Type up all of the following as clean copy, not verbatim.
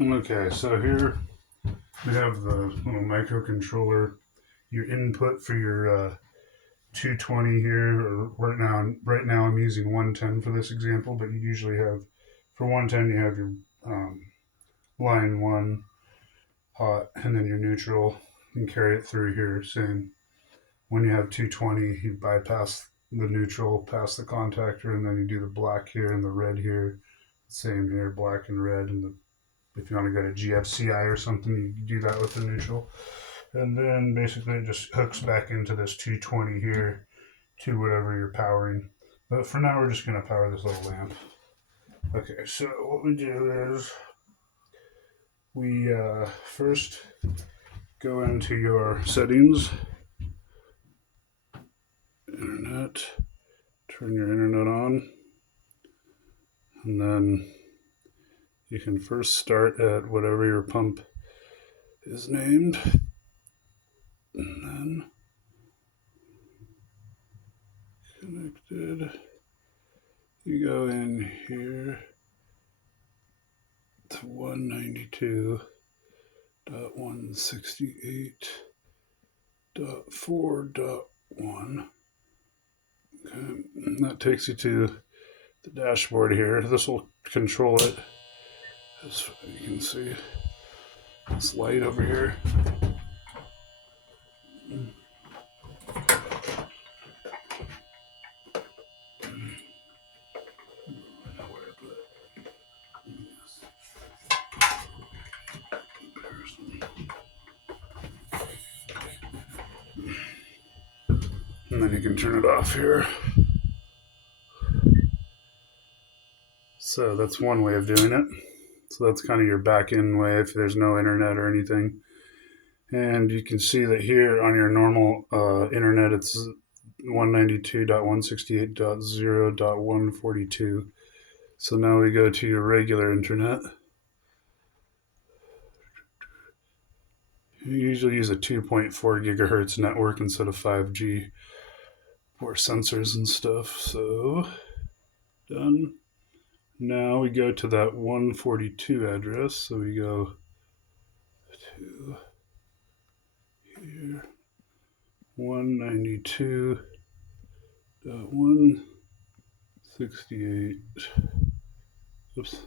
Okay, so here we have the little microcontroller, your input for your 220 here. Or right now I'm using 110 for this example, but you usually have for 110 you have your line one hot, and then your neutral, and carry it through here. Same. When you have 220, you bypass the neutral, pass the contactor, and then you do the black here and the red here. Same here, black and red, and if you want to go to GFCI or something, you do that with the neutral. And then basically it just hooks back into this 220 here to whatever you're powering. But for now, we're just going to power this little lamp. Okay, so what we do is we first go into your settings, internet, turn your internet on, and then you can first start at whatever your pump is named, and then connected. You go in here to 192.168.4.1. Okay, and that takes you to the dashboard here. This will control it. As you can see, this light over here. And then you can turn it off here. So that's one way of doing it. So that's kind of your back end way if there's no internet or anything. And you can see that here on your normal internet, it's 192.168.0.142. So now we go to your regular internet. You usually use a 2.4 gigahertz network instead of 5G for sensors and stuff. So done. Now we go to that 142 address. So we go to here, 192.168. Oops.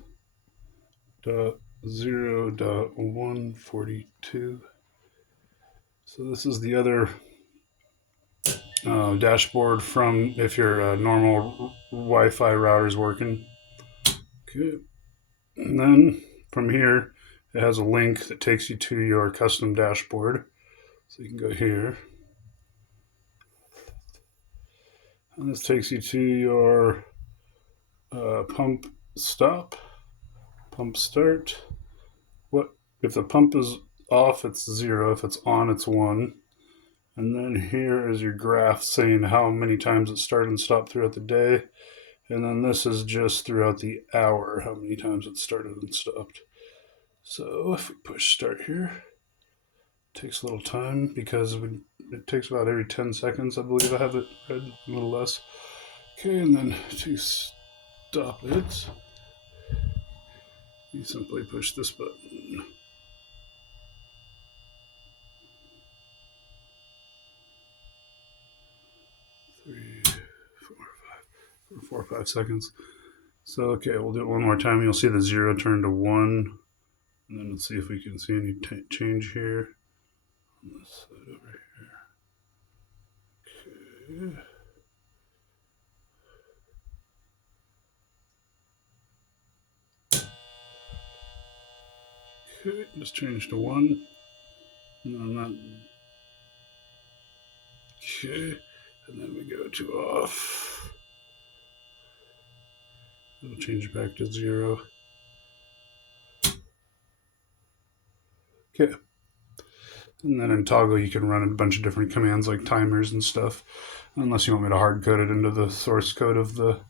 .0.142. So this is the other dashboard from if your normal Wi-Fi router is working. Okay. And then from here, it has a link that takes you to your custom dashboard. So you can go here. And this takes you to your pump stop, pump start. What if the pump is off, it's 0. If it's on, it's 1. And then here is your graph saying how many times it started and stopped throughout the day. And then this is just throughout the hour, how many times it started and stopped. So if we push start here, it takes a little time because it takes about every 10 seconds, I believe I have it read, a little less. Okay, and then to stop it, you simply push this button. 4 or 5 seconds. So, okay, we'll do it one more time. You'll see the 0 turn to 1. And then let's see if we can see any change here. On this side over here. Okay. Okay, just change to 1. And then that. Okay. And then we go to off. It'll change back to 0. Okay. And then in toggle, you can run a bunch of different commands like timers and stuff, unless you want me to hard code it into the source code of the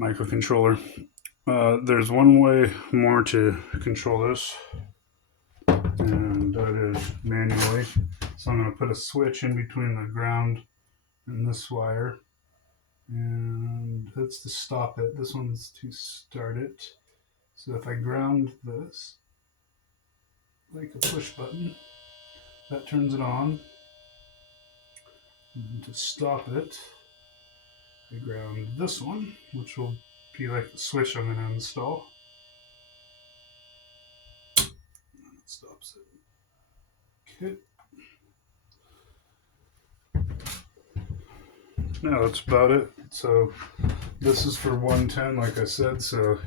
microcontroller. There's one way more to control this, and that is manually. So I'm going to put a switch in between the ground and this wire, and that's to stop it. This one's to start it. So if I ground this like a push button, that turns it on. And to stop it, I ground this one, which will be like the switch I'm going to install. And it stops it. Okay. Now that's about it. So this is for 110, like I said. So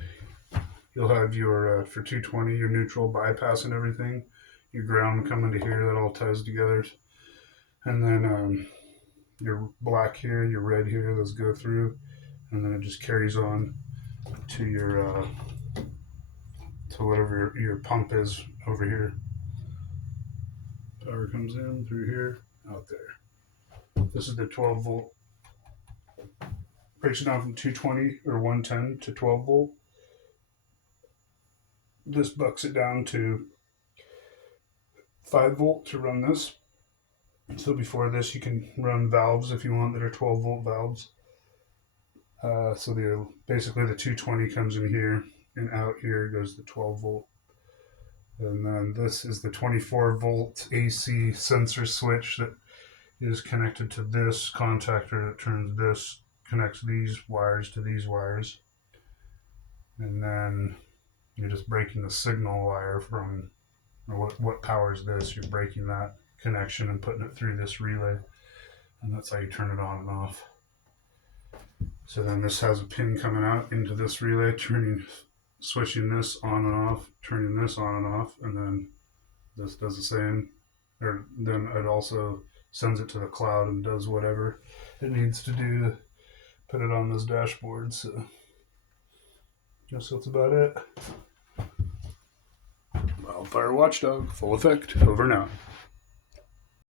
you'll have your, for 220, your neutral bypass and everything. Your ground coming to here, that all ties together. And then your black here, your red here, those go through. And then it just carries on to your, to whatever your pump is over here. Power comes in through here, out there. This is the 12 volt. Breaks it down from 220 or 110 to 12 volt. This bucks it down to 5 volt to run this. So before this, you can run valves if you want that are 12 volt valves. So basically the 220 comes in here, and out here goes the 12 volt. And then this is the 24 volt AC sensor switch that is connected to this contactor that turns this, connects these wires to these wires. And then you're just breaking the signal wire from, or what powers this, you're breaking that connection and putting it through this relay. And that's how you turn it on and off. So then this has a pin coming out into this relay, switching this on and off, turning this on and off, and then this does the same. Or then it also sends it to the cloud and does whatever it needs to do to put it on this dashboard. So guess that's about it. Wildfire Watchdog, full effect, over now.